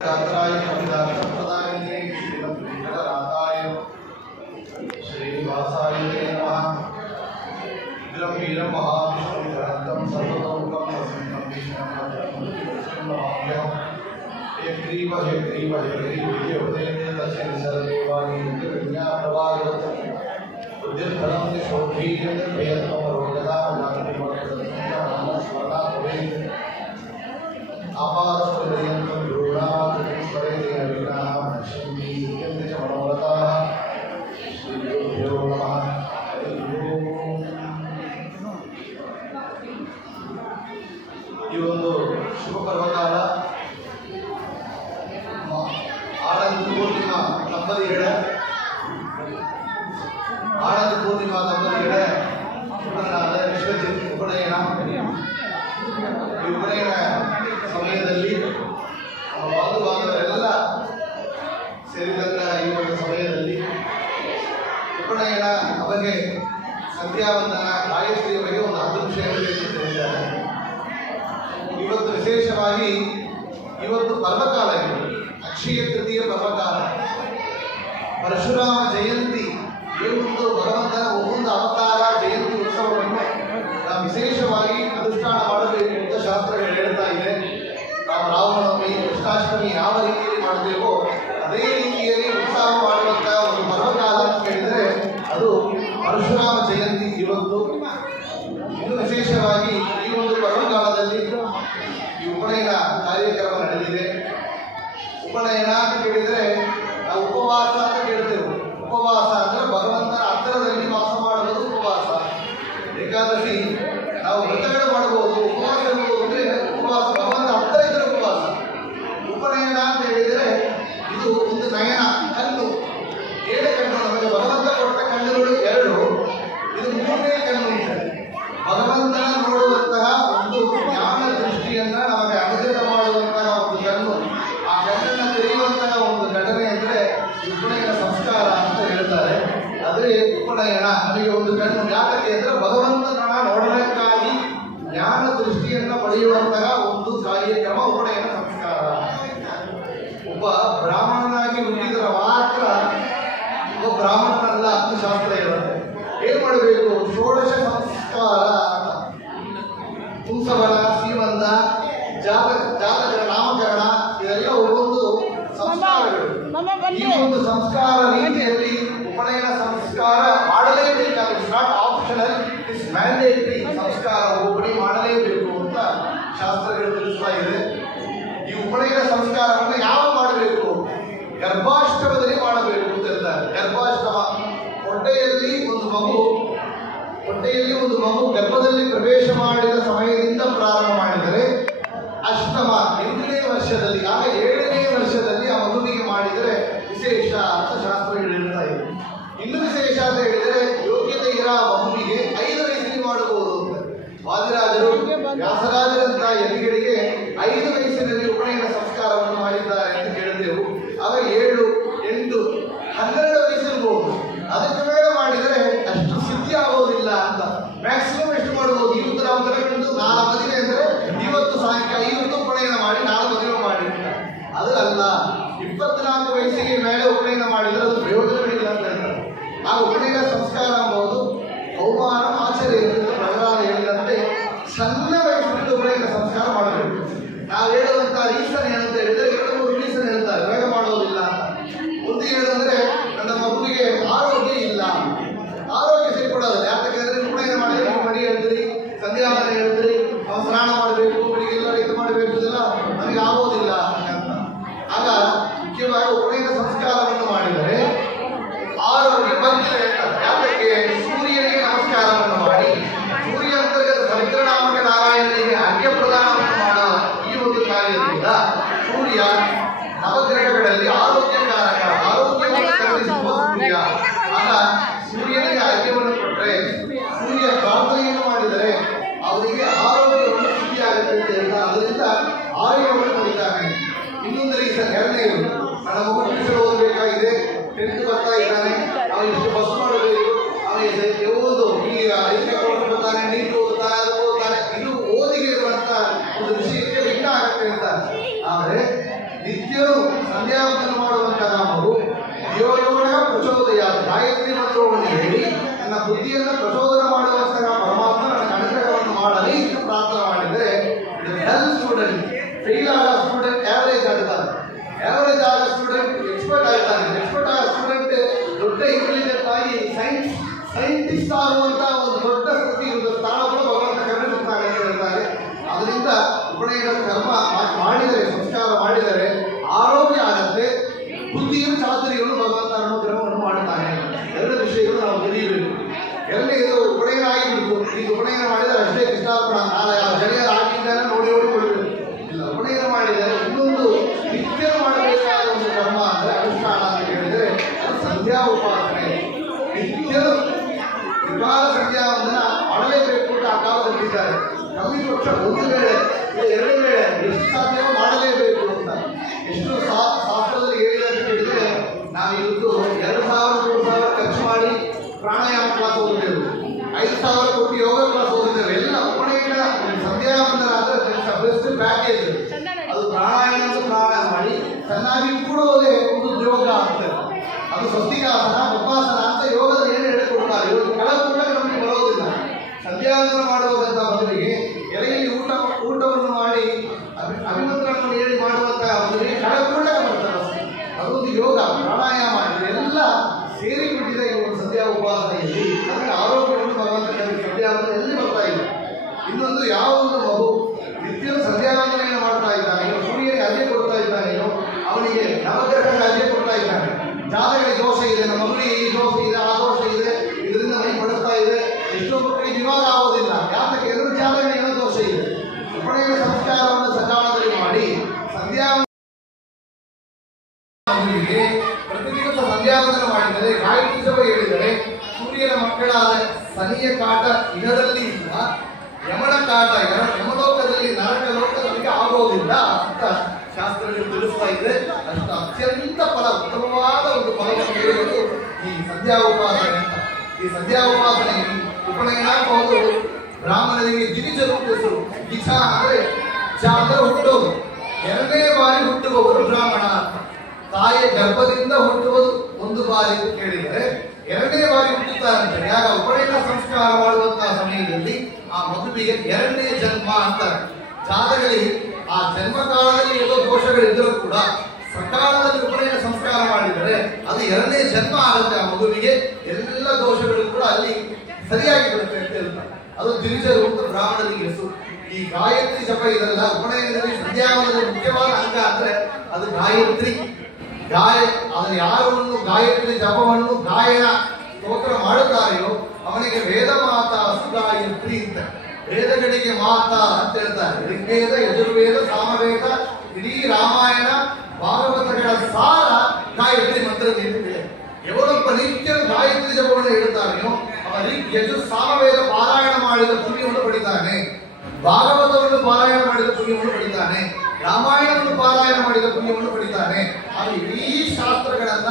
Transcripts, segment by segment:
छात्राय कविदार्थप्रदायिने श्रीमद्वेंकटनाथाय श्रीनिवासाय नमः। इदं वीरं महाविष्णुं ग्रन्थं सर्वतोमुखं वसन्तं विष्णुं नमाम्यहम्। हे ग्रीव हे ग्रीव हे ग्रीव हे उदयने तस्य सर्वदेवानि विज्ञाप्रभावत् बुद्धिर्धनं निशोधीयं निर्भयत्वं रोगदां जातिमोक्षदं स्मरणात् आपादपर्यन्तं योगावतुस्मरेते अविनाः नश्यन्ति नित्यं च मनोरथाः। श्रीगुरुभ्यो नमः। हरि ओम्। ಈ ಒಂದು ಶುಭ ಪರ್ವಕಾಲ ಆನಂದ ಪೂರ್ಣಿಮಾ ದಂಪತಿಗಳೇ ವಿಶ್ವಜಿತ್ ಉಪನಯನ ಸಮಯದಲ್ಲಿ ವಾದುವಾದವರೆಲ್ಲ ಸೇರಿದಂತ ಈ ಒಂದು ಸಮಯದಲ್ಲಿ ಉಪನಯನ ಅವರಿಗೆ ಸಂಧ್ಯಾವಂದನ ಗಾಯತ್ರಿಯವರಿಗೆ ಒಂದು 10 ವಿಷಯಗಳು ತಿಳಿಸಿದ್ದಾರೆ. ಇವತ್ತು ವಿಶೇಷವಾಗಿ ಇವತ್ತು ಪರ್ವಕಾಲ, ಅಕ್ಷಯ ತೃತೀಯ ಪರ್ವಕಾಲ, ಪರಶುರಾಮ ಜಯಂತಿ. ಈ ಒಂದು ಭಗವಂತನ ಒಂದೊಂದು ಅವತಾರ ಜಯಂತಿ ಉತ್ಸವವನ್ನು ನಾವು ವಿಶೇಷವಾಗಿ ಅನುಷ್ಠಾನ ಮಾಡಬೇಕು ಅಂತ ಶಾಸ್ತ್ರಗಳು ಹೇಳ್ತಾ ಇದೆ. ನಾವು ರಾಮನವಮಿ, ಕೃಷ್ಣಾಷ್ಟಮಿ ಯಾವ ರೀತಿಯಲ್ಲಿ ಮಾಡ್ತೇವೋ ಅದೇ ರೀತಿಯಲ್ಲಿ ಉತ್ಸವ ಮಾಡುವಂತಹ ಒಂದು ಪರ್ವಕಾಲ ಅಂತ ಹೇಳಿದರೆ ಅದು ಪರಶುರಾಮ ಜಯಂತಿ. ಇವತ್ತು ಇನ್ನು ವಿಶೇಷವಾಗಿ ಈ ಒಂದು ಪರ್ವಕಾಲದಲ್ಲಿ ಈ ಉಪನಯನ ಕಾರ್ಯಕ್ರಮ ನಡೆದಿದೆ. ಉಪನಯನ ಅಂತ ಕೇಳಿದರೆ ನಾವು ಉಪವಾಸ ಅಂತ ಕೇಳ್ತೇವೆ. ಉಪವಾಸ ಅಂದ್ರೆ ಭಗವಂತನ ಹತ್ತಿರದಲ್ಲಿ ವಾಸ ಮಾಡುವುದು ಉಪವಾಸ. ಏಕಾದಶಿ ನಾವು ವ್ರತಗಳು ಮಾಡಬಹುದು, ಉಪವಾಸ ಇರಬಹುದು. ಅಂದ್ರೆ ಉಪವಾಸ ಭಗವಂತ ಹತ್ತಿರ ಇದ್ರೆ ಉಪವಾಸ. ಉಪನಯನ ಅಂತ ಹೇಳಿದರೆ ಇದು ಒಂದು ನಯನ, ಕಣ್ಣು, 7 ಕಣ್ಣು. ನಮಗೆ ಭಗವಂತ ಕೊಟ್ಟ ಕಣ್ಣುಗಳು 2, ಇದು 3ನೇ ಕಣ್ಣು. ಭಗವಂತನ ನೋಡುವಂತಹ ಒಂದು ಜ್ಞಾನ ದೃಷ್ಟಿಯನ್ನ ನಮಗೆ ಅನುಗ್ರಹ ಮಾಡುವಂತಹ ಒಂದು ಕಣ್ಣು. ಆ ಕಣ್ಣನ್ನು ತೆರೆಯುವಂತಹ ಒಂದು ಘಟನೆ ಅಂದ್ರೆ ಉಪನಯನ ಸಂಸ್ಕಾರ ಅಂತ ಹೇಳ್ತಾರೆ. ಅದೇ ಉಪನಯನ ನಮಗೆ ಒಂದು ಕಣ್ಣು. ಯಾಕೆ ಅಂದ್ರೆ ಭಗವಂತನ ನೋಡಲಿಕ್ಕಾಗಿ ಜ್ಞಾನ ದೃಷ್ಟಿಯನ್ನ ಪಡೆಯುವಂತಹ ಒಂದು ಕಾರ್ಯಕ್ರಮ ಉಪನಯನ ಸಂಸ್ಕಾರ. ಒಬ್ಬ ಬ್ರಾಹ್ಮಣನಾಗಿ ಹುಟ್ಟಿದರ ಮಾತ್ರ ಒಬ್ಬ ಬ್ರಾಹ್ಮಣನಲ್ಲ ಅಂತ ಶಾಸ್ತ್ರ ಇರುತ್ತೆ. ಏನ್ ಮಾಡಬೇಕು? ಷೋಡಶ ಸಂಸ್ಕಾರ ಅಂತ. ಪುಂಸವನ, ಸೀಮಂತ, ಜಾತಕರ ನಾಮಕರಣ ಇದೆಲ್ಲ ಒಂದೊಂದು ಸಂಸ್ಕಾರಗಳು. ಈ ಒಂದು ಸಂಸ್ಕಾರ ರೀತಿಯಲ್ಲಿ ಉಪನಯನ ಸಂಸ್ಕಾರ ಮಾಡಲೇಬೇಕಾಗುತ್ತೆ. It's not optional, it's mandatory. ಸಂಸ್ಕಾರ ಒಬ್ಬಡಿ ಮಾಡಲೇಬೇಕು ಅಂತ ಶಾಸ್ತ್ರಗಳು ತಿಳಿಸ್ತಾ ಇದೆ. ಈ ಉಪನಯನ ಸಂಸ್ಕಾರವನ್ನು ಯಾವ ಮಾಡಬೇಕು? ಗರ್ಭಾಷ್ಟಮದಲ್ಲಿ ಮಾಡಬೇಕು ಅಂತ ಹೇಳ್ತಾರೆ. ಗರ್ಭಾಷ್ಟಮ, ಹೊಟ್ಟೆಯಲ್ಲಿ ಒಂದು ಮಗು ಗರ್ಭದಲ್ಲಿ ಪ್ರವೇಶ ಮಾಡಿದ ಸಮಯದಿಂದ ಪ್ರಾರಂಭ ಮಾಡಿದರೆ ಅಷ್ಟಮ 8ನೇ ವರ್ಷದಲ್ಲಿ, ಆಗ 7ನೇ ವರ್ಷದಲ್ಲಿ ಆ ಮಗುವಿಗೆ ಮಾಡಿದರೆ ವಿಶೇಷ ಅಂತ ಶಾಸ್ತ್ರಗಳು ಹೇಳ್ತಾ ಇದೆ. ಇನ್ನು ವಿಶೇಷ ಅಂತ ಹೇಳಿದರೆ ಯೋಗ್ಯತೆ ಇರೋ ಮಗುವಿಗೆ 5 ವಯಸ್ಸಿಗೆ ಮಾಡಬಹುದು ಅಂತ. ವಾದಿರಾಜರು, ವ್ಯಾಸರಾಜರಂತ ಯತಿಗಳಿಗೆ 5 ವಯಸ್ಸಿನಲ್ಲಿ ಉಪನಯನ ಸಂಸ್ಕಾರವನ್ನು ಮಾಡಿದ್ದಾರೆ ಅಂತ ಕೇಳಿದೆವು. ಆಗ 7, 8, 12 ವಯಸ್ಸಿರ್ಬೋದು. ಅದಕ್ಕೆ ಮೇಲೆ ಮಾಡಿದರೆ ಅಷ್ಟು ಸಿದ್ಧಿ ಆಗೋದಿಲ್ಲ ಅಂತ. ಮ್ಯಾಕ್ಸಿಮಮ್ ಎಷ್ಟು ಮಾಡಬಹುದು? ಇವತ್ತು ನಾವು ತಗೊಂಡು ನಾಳೆ ಮದುವೆ ಅಂದ್ರೆ ಇವತ್ತು ಸಾಯಂಕಾಲ, ಇವತ್ತು ಉಪನಯನ ಮಾಡಿ ನಾಳೆ ಮದುವೆ ಮಾಡಿ. ಅದು ಅಲ್ಲ, 24 ವಯಸ್ಸಿಗೆ ಮೇಲೆ ಉಪನಯನ ಮಾಡಿದರೆ ಅದು ಪ್ರಯೋಜನವಿಲ್ಲ ಅಂತ ಹೇಳ್ತಾರೆ. ಆ ಉಪನಯನ ಸಂಸ್ಕಾರ ಎಂಬುದು ಅವಮಾನ ಆಚರಣೆ ಪ್ರಧಾನ ಹೇಳಿದಂತೆ ಸಣ್ಣ ವಯಸ್ಸಿನಲ್ಲಿ ಉಪನಯನ ಸಂಸ್ಕಾರ ಮಾಡಬೇಕು. ನಾವು ಹೇಳುವಂತ ರೀಸನ್ ಏನಂತ ಹೇಳಿದ್ರೆ 2-3 ರೀಸನ್ ಹೇಳ್ತಾರೆ, ಬೇಗ ಮಾಡೋದಿಲ್ಲ ಅಂತ. ಒಂದು ಹೇಳಂದ್ರೆ ನನ್ನ ಮಗುವಿಗೆ ಆರೋಗ್ಯ ಇಲ್ಲ, ಆರೋಗ್ಯ ಸಿಕ್ಕೊಡೋದಿಲ್ಲ. ಯಾಕಂದ್ರೆ ಉಪನಯನ ಮಾಡಿದ್ರೆ ಮಡಿ ಹೇಳ್ತೀರಿ, ಸಂಧ್ಯಾವಂದನ ಹೇಳ್ತೀರಿ, ನಾವು ಸ್ನಾನ ಮಾಡಬೇಕು, ಬೆಳಿಗ್ಗೆಲ್ಲ ಇದು ಮಾಡಬೇಕು, ಇದೆಲ್ಲ ನಮಗೆ ಆಗೋದಿಲ್ಲ ಅಂತ. ಆಗ ಮುಖ್ಯವಾಗಿ ಉಪನಯನ ಸಂಸ್ಕಾರವನ್ನು ಮಾಡಿದರೆ ಆರೋಗ್ಯ ಬಂದಿದೆ ಅಂತ. ಯಾಕೆ? ಸೂರ್ಯನಿಗೆ ನಮಸ್ಕಾರವನ್ನು ಮಾಡಿ, ಸೂರ್ಯ ಅಂತರ್ಗತ ಪರಿಕ್ರಮಾತ್ಮಕ ನಾರಾಯಣನಿಗೆ ಅರ್ಘ್ಯ ಪ್ರದಾನವನ್ನು ಮಾಡುವ ಈ ಒಂದು ಕಾರ್ಯದಿಂದ ಸೂರ್ಯ ನವಗ್ರಹಗಳಲ್ಲಿ ಆರೋಗ್ಯಕಾರಕ, ಆರೋಗ್ಯವನ್ನು ಕರುಣಿಸುವ ಸೂರ್ಯ. ಆಗ ಸೂರ್ಯನಿಗೆ ಅರ್ಘ್ಯವನ್ನು ಕೊಟ್ಟರೆ, ಸೂರ್ಯ ಪ್ರಾರ್ಥನೆಯನ್ನು ಮಾಡಿದರೆ ಅವರಿಗೆ ಆರೋಗ್ಯವನ್ನು ಶುದ್ಧಿಯಾಗುತ್ತೆ ಅಂತ ಹೇಳ್ತಾರೆ. ಅದರಿಂದ ಆರೋಗ್ಯವನ್ನು ಪಡಿತಾನೆ. ಇನ್ನೊಂದು ರೀಸನ್, 2ನೇದು, ನನ್ನ ಮಗು ಟ್ಯೂಷನ್ ಓದಬೇಕಾಗಿದೆ, 10th ಬರ್ತಾ ಇದ್ದಾನೆ, ಅವನು ಇಷ್ಟು ಬಸ್ ಮಾಡಬೇಕು, ಅವನಿಗೆ ಓದು, ಈಗ ಬರ್ತಾನೆ, ನೀರು ಓದುತ್ತಾನೆ, ಇದು ಓದಿಗೆ ಇರುವಂತ ಒಂದು ವಿಷಯಕ್ಕೆ ವಿಘ್ನ ಆಗುತ್ತೆ ಅಂತ. ಆದರೆ ನಿತ್ಯವೂ ಸಂಧ್ಯಾವಂದನ ಮಾಡುವಂತಹ ಮಗು ಯೋಯೋಣ ಪ್ರಚೋದಯ ಗಾಯತ್ರಿ ಮಂತ್ರವನ್ನು ಹೇಳಿ ನನ್ನ ಬುದ್ಧಿಯನ್ನು ಪ್ರಚೋದನೆ ಮಾಡುವಂತಹ ಪರಮಾತ್ಮ ನನ್ನ ಅನುಗ್ರಹವನ್ನು ಮಾಡಲಿ ಎಂದು ಪ್ರಾರ್ಥನೆ ಮಾಡಿದರೆ ಡಲ್ ಸ್ಟೂಡೆಂಟ್, ಫೇಲ್ ಆದ ಸ್ಟೂಡೆಂಟ್ ಆವರೇಜ್ ಆಗ್ತಾರೆ, ಆವರೇಜ್ ಆದ ಸ್ಟೂಡೆಂಟ್ ಎಕ್ಸ್ಪರ್ಟ್ ಆಗ್ತಾನೆ, ಎಕ್ಸ್ಪರ್ಟ್ ಆದ ಸ್ಟೂಡೆಂಟ್ ದೊಡ್ಡ ಇಂಟೆಲಿಜೆಂಟ್ ಆಗಿ ಸೈಂಟಿಸ್ಟ್ ಆಗುವಂತ ಒಂದು ದೊಡ್ಡ ಸ್ಥಿತಿ ಒಂದು ಸ್ಥಾನಗಳು ಭಗವಂತ ಕರುಣಿಸುತ್ತಾನೆ ಅಂತ ಹೇಳ್ತಾರೆ. ಅದರಿಂದ ಉಪನಯನ ಕರ್ಮ ಮಾಡಿದರೆ, ಸಂಸ್ಕಾರ ಮಾಡಿದರೆ ಆರೋಗ್ಯ ಆಗತ್ತೆ, ಬುದ್ಧಿಯು ಚಾತುರ್ಯವನ್ನು ಭಗವಂತ ಅನುಗ್ರಹವನ್ನು ಮಾಡುತ್ತಾನೆ. ಎರಡು ವಿಷಯಗಳು ನಾವು ತಿಳಿಯಬೇಕು. ಎರಡನೇದು ಉಪನಯನ ಆಗಿಬಿಡ್ತು, ಈಗ ಉಪನಯನ ಮಾಡಿದರೆ ಅಷ್ಟೇ ಕೃಷ್ಣಾರ್ಪಣ, ನಾಳೆ ಯಾವ ಜನಿಯರು ಆಗಿದ್ದಾರೆ ನೋಡಿ ಕೊಡಬೇಕು. ಇಲ್ಲ, ಉಪನಯನ ಮಾಡಿದರೆ ಇನ್ನೊಂದು ನಿತ್ಯ ಮಾಡಬೇಕಾದ ಒಂದು ಕರ್ಮ ಅಂದರೆ ಅನುಷ್ಠಾನ ಅಂತ ಹೇಳಿದರೆ ಅದು ಸಂಧ್ಯಾ ಉಪಾಸನೆ. ನಿತ್ಯದ ವಿವಾಹ ಸಂಧ್ಯಾವಂದನ ಮಾಡಲೇಬೇಕು ಅಂತ ಆ ಕಾಲದಲ್ಲಿ ಇದ್ದಾರೆ. ಕಮ್ಮಿ ಪಕ್ಷ ಒಂದು ವೇಳೆ ಎರಡು ವೇಳೆ ಎಷ್ಟು ಸಾಧ್ಯವೋ ಮಾಡಲೇಬೇಕು ಅಂತ ಎಷ್ಟು ಶಾಸ್ತ್ರದಲ್ಲಿ ಹೇಳಿದೆ ಅಂತ ಹೇಳಿದರೆ, ನಾವು ಇವತ್ತು 2,000-3,000 ಖರ್ಚು ಮಾಡಿ ಪ್ರಾಣಾಯಾಮ ಕ್ಲಾಸ್ ಓದಿದ್ದೇವೆ, 5,000 ಕೊಟ್ಟು ಯೋಗ ಕ್ಲಾಸ್ ಓದಿದ್ದೇವೆ. ಎಲ್ಲ ಉಪನಯನ ಸಂಧ್ಯಾವಂದನ ಅಂದರೆ ಬೆಸ್ಟ್ ಪ್ಯಾಕೇಜ್. ಅದು ಪ್ರಾಣಾಯಾಮ ಮಾಡಿ ಚೆನ್ನಾಗಿ ಕೂಡೋದೇ ಒಂದು ಯೋಗ ಆಗ್ತದೆ. ಅದು ಸ್ವಸ್ತಿಕಾಸನ, ಉಪಾಸನ ಅಂತ ಯೋಗದಲ್ಲಿ ಏನು ಹೇಳಿಕೊಡ್ತಾರೆ. ಇವತ್ತು ಕೆಳಗೆ ಕೂಡ ನಮಗೆ ಬರೋದಿಲ್ಲ. ಸಂಧ್ಯಾವಂದನ ಮಾಡುವಂಥ ಬದಲಿಗೆ ಎಲೆಯಲ್ಲಿ ಊಟವನ್ನು ಮಾಡಿ ಅಭಿಮಂತ್ರಣವನ್ನು ಹೇಳಿ ಮಾಡುವಂತಹ ಬದಲಿಗೆ ಕೆಳಗೆ ಕೂಡ ಬರ್ತಾರೆ. ಅದೊಂದು ಯೋಗ, ಪ್ರಾಣಾಯಾಮ ಇದೆಲ್ಲ ಸೇರಿಬಿಟ್ಟಿದೆ ಈ ಒಂದು ಸಂಧ್ಯಾ ಉಪಾಸನೆಯಲ್ಲಿ. ಅದಕ್ಕೆ ಆರೋಗ್ಯವನ್ನು ಭಗವಂತ ಸಂಧ್ಯಾವಂದನ ಎಲ್ಲಿ ಬರ್ತಾ ಇದೆ. ಇನ್ನೊಂದು ಯಾವ ಒಂದು ಮಗು ನಿತ್ಯ ಸಂಧ್ಯಾವಂದನೆಯನ್ನು ಮಾಡ್ತಾ ಇದ್ದಾನೆಯೋ, ಸೂರ್ಯನಿಗೆ ಅದೇ ಕೊಡ್ತಾ ಇದ್ದಾನೆಯೋ, ಅವನಿಗೆ ನವಗ್ರಹಗಳ ಅದೇ ಕೊಡ್ತಾ ಇದ್ದಾನೆ. ಜಾತಕದ ದೋಷ ಇದೆ, ನಮ್ಮ ಮಗುವಿಗೆ ಈ ದೋಷ ಇದೆ, ಆ ದೋಷ ಇದೆ, ಇದರಿಂದ ಮೈ ಪಡಿಸ್ತಾ ಇದೆ. ಎಷ್ಟೋ ಮಕ್ಕಳಿಗೆ ವಿವಾಹ ಆಗೋದಿಲ್ಲ, ಯಾತಕ್ಕೆ? ಎರಡು ಜಾತಕ ಏನೋ ದೋಷ ಇದೆ. ಉಪನಯನ ಸಂಸ್ಕಾರವನ್ನು ಸಕಾಲದಲ್ಲಿ ಮಾಡಿ ಸಂಧ್ಯಾವಂದನ ಪ್ರತಿ ದಿವಸ ಸಂಧ್ಯಾವಂದನ ಮಾಡಿದರೆ, ಗಾಯತ್ರಿ ಜಪ ಹೇಳಿದರೆ ಸೂರ್ಯನ ಮಕ್ಕಳಾದ ಶನಿಯ ಕಾಟ ಇಹದಲ್ಲಿ ಇಲ್ಲ, ಯಮನ ಕಾಟ ಯಮಲೋಕದಲ್ಲಿ ನರಕ ಲೋಕದಲ್ಲಿ ಆಗೋದಿಲ್ಲ ಅಂತ ಶಾಸ್ತ್ರಗಳು ತಿಳಿಸ್ತಾ ಇದೆ. ಅಷ್ಟು ಅತ್ಯಂತ ಉತ್ತಮವಾದ ಒಂದು ಫಲವನ್ನು ನೀಡುವುದು ಈ ಸಂಧ್ಯಾ ಉಪಾಸನೆ ಅಂತ. ಈ ಸಂಧ್ಯಾ ಉಪಾಸನೆ ಉಪನಯನ ಹೌದು. ಬ್ರಾಹ್ಮಣರಿಗೆ ಜಿನಿಜರು ಹೆಸರು. ಜಿಚ ಅಂದ್ರೆ ಜಾಗ ಹುಟ್ಟೋದು, ಎರಡನೇ ಬಾರಿ ಹುಟ್ಟುವವರು ಬ್ರಾಹ್ಮಣ. ತಾಯಿಯ ಗರ್ಭದಿಂದ ಹುಟ್ಟುವುದು ಒಂದು ಬಾರಿ ಅಂತ ಕೇಳಿದರೆ ಎರಡನೇ ಬಾರಿ ಹುಟ್ಟುತ್ತಾರಂತೆ. ಯಾಗ ಉಪನಯನ ಸಂಸ್ಕಾರ ಮಾಡುವಂತಹ ಸಮಯದಲ್ಲಿ ಆ ಮಗುವಿಗೆ ಎರಡನೇ ಜನ್ಮ ಅಂತಾರೆ. ಜಾತಕದಲ್ಲಿ ಆ ಜನ್ಮ ಕಾಲದಲ್ಲಿ ಏನೋ ದೋಷಗಳಿದ್ದರೂ ಕೂಡ ಸಕಾಲದಲ್ಲಿ ಉಪನಯನ ಸಂಸ್ಕಾರ ಮಾಡಿದರೆ ಅದು ಎರಡನೇ ಜನ್ಮ ಆಗುತ್ತೆ. ಆ ಮಗುವಿಗೆ ಎಲ್ಲ ದೋಷಗಳು ಕೂಡ ಅಲ್ಲಿ ಸರಿಯಾಗಿ ಬರುತ್ತೆ ಅಂತ ಹೇಳ್ತಾರೆ. ಅದು ಗಿರಿಜರು ಅಂತ ಬ್ರಾಹ್ಮಣರಿಗೆ ಹೆಸರು. ಈ ಗಾಯತ್ರಿ ಜಪ ಇದೆಲ್ಲ ಉಪನಯನದಲ್ಲಿ ಸಂಧ್ಯಾವಂದನದ ಮುಖ್ಯವಾದ ಅಂಗ ಅಂದ್ರೆ ಅದು ಗಾಯತ್ರಿ. ಅದನ್ನು ಯಾರನ್ನು ಗಾಯತ್ರಿ ಜಪವನ್ನು ಗಾಯನ ಸ್ತೋತ್ರ ಮಾಡುತ್ತಾರೆಯೋ ಅವನಿಗೆ ವೇದ ಮಾತಾ ಸುಗಾಯತ್ರಿ ಅಂತ, ವೇದಗಳಿಗೆ ಮಾತಾ ಅಂತ ಹೇಳ್ತಾರೆ. ಋಗ್ವೇದ, ಯಜುರ್ವೇದ, ಸಾಮವೇದ, ಇಡೀ ರಾಮಾಯಣ ಭಾಗವತಗಳ ಸಾರ ಗಾಯತ್ರಿ ಮಂತ್ರದಿಂದ. ఎవరొక్క ನಿತ್ಯ ಗಾಯತ್ರಿ ಜಪವನ್ನು ಹೇಳುತ್ತಾನೆಯೋ ಅವ ಯಜುರ್ ಸಾಮವೇದ ಪಾರಾಯಣ ಮಾಡಿದ ಪುಣ್ಯವನ್ನು ಪಡಿತಾನೆ, ಭಾಗವತವನ್ನು ಪಾರಾಯಣ ಮಾಡಿದ ಪುಣ್ಯವನ್ನು ಪಡಿತಾನೆ, ರಾಮಾಯಣವನ್ನು ಪಾರಾಯಣ ಮಾಡಿದ ಪುಣ್ಯವನ್ನು ಪಡಿತಾನೆ. ಅದು ಇಡೀ ಶಾಸ್ತ್ರಗಳನ್ನ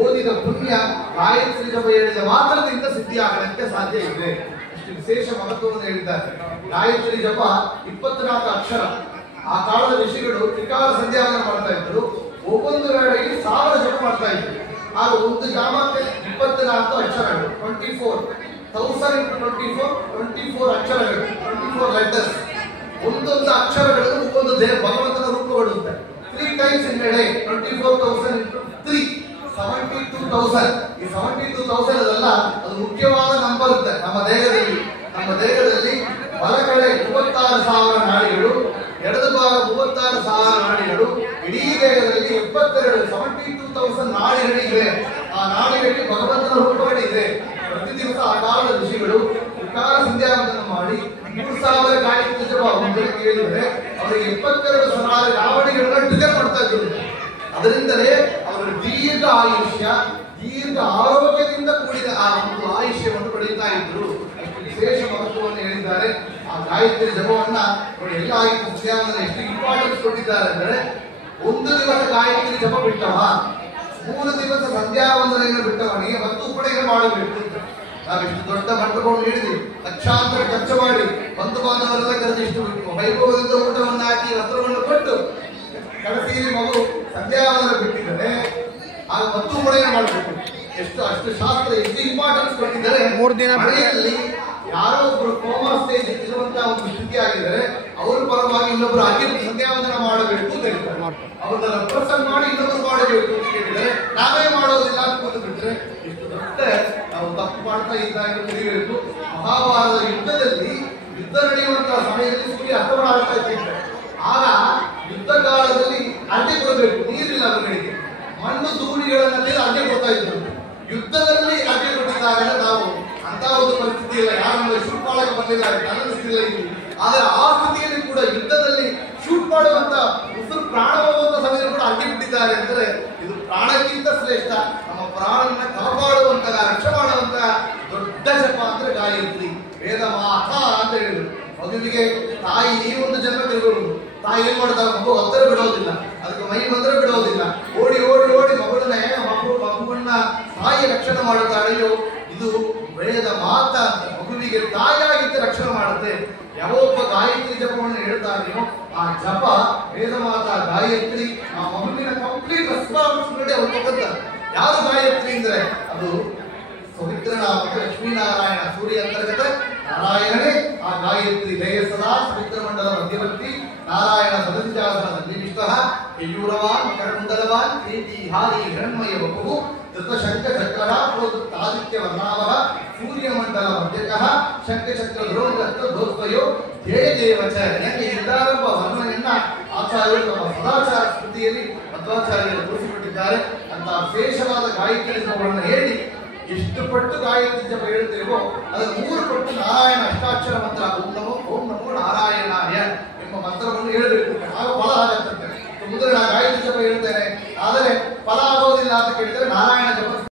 ಓದಿದ ಪುಣ್ಯ ಗಾಯತ್ರಿ ಜಪ ಹೇಳಿದ ಮಾತ್ರದಿಂದ ಸಿದ್ಧಿ ಆಗಲಿಕ್ಕೆ ಸಾಧ್ಯ ಇದೆ. ಅಷ್ಟು ವಿಶೇಷ ಮಹತ್ವವನ್ನು ಹೇಳಿದ್ದಾರೆ. ಗಾಯತ್ರಿ ಜಪ 24 ಅಕ್ಷರ. ಆ ಕಾಲದ ಋಷಿಗಳು ತ್ರಿಕಾಲ ಸಂಧ್ಯಾವಂದನ ಮಾಡ್ತಾ ಇದ್ರು. ಒಬ್ಬೊಂದು ವೇಳೆಗೆ 1000 ಜಪ ಮಾಡ್ತಾ ಇದ್ರು. ಆಗ ಒಂದು ಜಾಮಕ್ಕೆ 24 ಅಕ್ಷರಗಳು, 24,000 ಅಕ್ಷರಗಳು, 24 ಲೆಟರ್ಸ್. ಒಂದೊಂದು ಅಕ್ಷರಗಳು ಒಂದು ಭಗವಂತನ ರೂಪಗಳು ಅಂತ. 3 times in a day, 24,000 into 3, 72,000. ಈ 72,000 ಅದಲ್ಲ, ಅದು ಮುಖ್ಯವಾದ ನಂಬರ್ ಇರುತ್ತೆ ನಮ್ಮ ದೇಹದಲ್ಲಿ. ನಮ್ಮ ದೇಹದಲ್ಲಿ ಬಲ ಕಡೆ 36,000 ನಾಡಿಗಳು, ಎಡದು ಭಾಗ 36,000 ನಾಡಿಗಳು, ಇಡೀ ದೇಹದಲ್ಲಿ 72,000 ನಾಡಿಗಳಿವೆ. ಆ ನಾಡಿಗಳಿಗೆ ಭಗವಂತನ ರೂಪಗಳಿದೆ. ಪ್ರತಿ ದಿವಸ ಆ ಕಾಲದ ಋಷಿಗಳು ತ್ರಿಕಾಲ ಸಂಧ್ಯಾವಂದನ ಮಾಡಿ 3,000 ಗಾಯತ್ರಿ ಜಪ ಹೇಳಿದರೆ ಅವರಿಗೆ 72,000 ರಾವಣಿಗಳನ್ನ ಟ್ರಿಗರ್ ಮಾಡ್ತಾ ಇದ್ರು. ಅದರಿಂದಲೇ ಅವರ ದೀರ್ಘ ಆಯುಷ್ಯ, ದೀರ್ಘ ಆರೋಗ್ಯದಿಂದ ಕೂಡಿದ ಆ ಒಂದು ಆಯುಷ್ಯವನ್ನು ಪಡೆಯುತ್ತಾ ಇದ್ರು. ಅಷ್ಟು ವಿಶೇಷ ಮಹತ್ವವನ್ನು ಹೇಳಿದ್ದಾರೆ. ಆ ಗಾಯತ್ರಿ ಜಪವನ್ನ ಎಲ್ಲ ಸಂಧ್ಯಾವಂದನ ಎಷ್ಟು ಇಂಪಾರ್ಟೆನ್ಸ್ ಕೊಟ್ಟಿದ್ದಾರೆ ಅಂದರೆ, ಒಂದು ದಿವಸ ಗಾಯತ್ರಿ ಜಪ ಬಿಟ್ಟವ 3 ದಿವಸ ಸಂಧ್ಯಾವಂದನೆಯನ್ನು ಬಿಟ್ಟವನಿಗೆ ಮತ್ತು ಉಪನಯನ ಮಾಡಬೇಕು. ನಾವಿಷ್ಟು ದೊಡ್ಡ ಮಂಟಪವನ್ನು ಹಿಡಿದಿವಿ, ಲಕ್ಷಾಂತರ ಖರ್ಚು ಮಾಡಿ ಬಂಧು ಬಾಂಧವರೆಲ್ಲ ಕರೆದಿಷ್ಟು ಬಿಟ್ಟು ವೈಭವದಿಂದ ಊಟವನ್ನು ಹಾಕಿ ವಸ್ತ್ರವನ್ನು ಕೊಟ್ಟು ಕಡೆಸಿಯಲ್ಲಿ ಮಗು ಸಂಧ್ಯಾವಂದನ ಬಿಟ್ಟಿದ್ದಾರೆ ಆಗ ಮತ್ತು ಮಳೆಯನ್ನು ಮಾಡಬೇಕು. ಅಷ್ಟು ಶಾಸ್ತ್ರ ಎಷ್ಟು ಇಂಪಾರ್ಟೆನ್ಸ್ ಕೊಟ್ಟಿದ್ದಾರೆ. 3 ದಿನ ಮಳೆಯಲ್ಲಿ ಯಾರೋ ಒಬ್ರು ಕೋಮಾ ಸ್ಟೇಜ್ ಇರುವಂತಹ ಒಂದು ಸ್ಥಿತಿ ಆಗಿದ್ದಾರೆ, ಅವರ ಪರವಾಗಿ ಇನ್ನೊಬ್ರು ಹಾಗೆ ಸಂಧ್ಯಾವಂದನ ಮಾಡಬೇಕು ಅಂತ ಹೇಳ್ತಾರೆ. ಅವ್ರನ್ನ ಪ್ರಸನ್ನ ಮಾಡಿ ಇನ್ನೊಬ್ರು ಮಾಡಬೇಕು ಅಂತ ಹೇಳಿದರೆ ನಾವೇ ಮಾಡೋದಿಲ್ಲ ಅಂತ ಕೂತು ಬಿಟ್ರೆ ಎಷ್ಟು ದೊಡ್ಡ ನಾವು ತಪ್ಪು ಮಾಡ್ತಾ ಇದ್ದಾಗ ತಿಳಿಯಬೇಕು. ಮಹಾಭಾರತದ ಯುದ್ಧದಲ್ಲಿ ಯುದ್ಧ ನಡೆಯುವಂತಹ ಸಮಯದಲ್ಲಿ ಸೂರ್ಯ ಅಸ್ತಮನ ಆಗ್ತಾ ಇದ್ದಾರೆ. ಆಗ ಯುದ್ಧ ಕಾಲದಲ್ಲಿ ಅಡ್ಡೆ ಕೊಡಬೇಕು, ನೀರಿಲ್ಲ ಅವರಿಗೆ, ಮಣ್ಣು ಧೂಳಿಗಳನ್ನೇ ಅಡ್ಡೆ ಕೊಡ್ತಾ ಇದ್ರು. ಯುದ್ಧದಲ್ಲಿ ಅಡ್ಡೆ ಕೊಟ್ಟಿದ್ದಾಗ ನಾವು ಅಂತ ಒಂದು ಪರಿಸ್ಥಿತಿ ಇಲ್ಲ, ಯಾರು ಶೂಟ್ ಮಾಡಕ್ಕೆ ಬಂದಿಲ್ಲ, ಅನ್ನಿಸ್ತಿಲ್ಲ ಇಲ್ಲಿ. ಆದರೆ ಆ ಸ್ಥಿತಿಯಲ್ಲಿ ಕೂಡ ಯುದ್ಧದಲ್ಲಿ ಶೂಟ್ ಮಾಡುವಂತ ಉಸಿರು ಪ್ರಾಣ ಹೋಗುವಂತ ಸಮಯದಲ್ಲಿ ಕೂಡ ಅಡ್ಡಿ ಬಿಟ್ಟಿದ್ದಾರೆ ಅಂದರೆ ಇದು ಪ್ರಾಣಕ್ಕಿಂತ ಶ್ರೇಷ್ಠ. ನಮ್ಮ ಪ್ರಾಣವನ್ನ ಕಾಪಾಡುವಂತಹ ರಕ್ಷಣೆ ಮಾಡುವಂತಹ ದೊಡ್ಡ ಜಪ ಅಂದ್ರೆ ಗಾಯತ್ರಿ. ವೇದ ಮಾತ ಅಂತ ಹೇಳಿದ್ರು. ಮಗುವಿಗೆ ತಾಯಿ ಈ ಒಂದು ಜನ್ಮ ತಿರುಗೋದು, ತಾಯಿ ಏನ್ ಮಾಡ್ತಾರೆ, ಮಗು ಒತ್ತಡ ಬಿಡೋದಿಲ್ಲ, ಅದಕ್ಕೆ ಮೈ ಬಂದ್ರೆ ಬಿಡೋದಿಲ್ಲ, ಓಡಿ ಓಡಿ ಓಡಿ ಮಗುವನ್ನ ತಾಯಿ ರಕ್ಷಣೆ ಮಾಡುತ್ತಾಳೆಯೋ ಇದು ವೇದ ಮಾತ ಅಂತ. ಮಗುವಿಗೆ ತಾಯಿಯಾಗಿದ್ದ ರಕ್ಷಣೆ ಮಾಡುತ್ತೆ. ಯಾವೊಬ್ಬ ಗಾಯತ್ರಿ ಜಪವನ್ನು ಹೇಳ್ತಾರೆಯೋ ಆ ಜಪ ವೇದ ಮಾತ ಗಾಯತ್ರಿ ಆ ಮಗುವಿನ ಕಂಪ್ಲೀಟ್ ರೆಸ್ಪಾನ್ಸಿಬಿಲಿಟಿ ಅವ್ರು ತಗೋತಾರೆ. ಯಾರು ಗಾಯತ್ರಿ ಅಂದ್ರೆ ಅದು ಪವಿತ್ರನಾಮ ಲಕ್ಷ್ಮೀನಾರಾಯಣ, ಸೂರ್ಯ ಅಂತರ್ಗತ ನಾರಾಯಣನೇ ಆ ಗಾಯತ್ರಿ. ಜಯ ಸದಾ ಪವಿತ್ರ ಮಂಡಲ ಮಧ್ಯವರ್ತಿ ನಾರಾಯಣ ಸದಸಿಜಾಸನದಲ್ಲಿ ವಿಷ್ಣಃ ಕೇಯೂರವಾನ್ ಮಕರಕುಂಡಲವಾನ್ ಕೇತಿ ಹಾರಿ ಹಿರಣ್ಮಯ ವಪುಃ ಧೃತ ಶಂಖ ಚಕ್ರ ಆದಿತ್ಯ ವರ್ಣಾವಃ ಸೂರ್ಯಮಂಡಲ ಮಧ್ಯಕಃ ಶಂಖ ಚಕ್ರ ಧ್ರುವಲಕ್ತ ಧೋತ್ವಯೋ ಜಯ ದೇವಚ. ಯಾಕೆ ಇದಾರಂಭ ವರ್ಣನೆಯನ್ನ ಆಚಾರ್ಯರು ತಮ್ಮ ಸದಾಚಾರ ಸ್ಮೃತಿಯಲ್ಲಿ ಮಧ್ವಾಚಾರ್ಯರು ತೋರಿಸಿಬಿಟ್ಟಿದ್ದಾರೆ. ಅಂತ ವಿಶೇಷವಾದ ಗಾಯತ್ರಿ ಜಪವನ್ನು ಹೇಳಿ ಎಷ್ಟು ಪಟ್ಟು ಗಾಯತ್ರಿ ಜಪ ಹೇಳ್ತೇವೋ ಅದರ 3 ಪಟ್ಟು ನಾರಾಯಣ ಅಷ್ಟಾಕ್ಷರ ಮಂತ್ರ ಓಂ ನಮೋ ನಾರಾಯಣಾಯ ಎಂಬ ಮಂತ್ರವನ್ನು ಹೇಳಬೇಕು. ಆಗ ಫಲ ಆಗತ್ತಂತೆ. ಮುಂದೆ ನಾನು ಗಾಯತ್ರಿ ಜಪ ಹೇಳ್ತೇನೆ ಆದರೆ ಫಲ ಆಗೋದಿಲ್ಲ ಅಂತ ಕೇಳಿದರೆ ನಾರಾಯಣ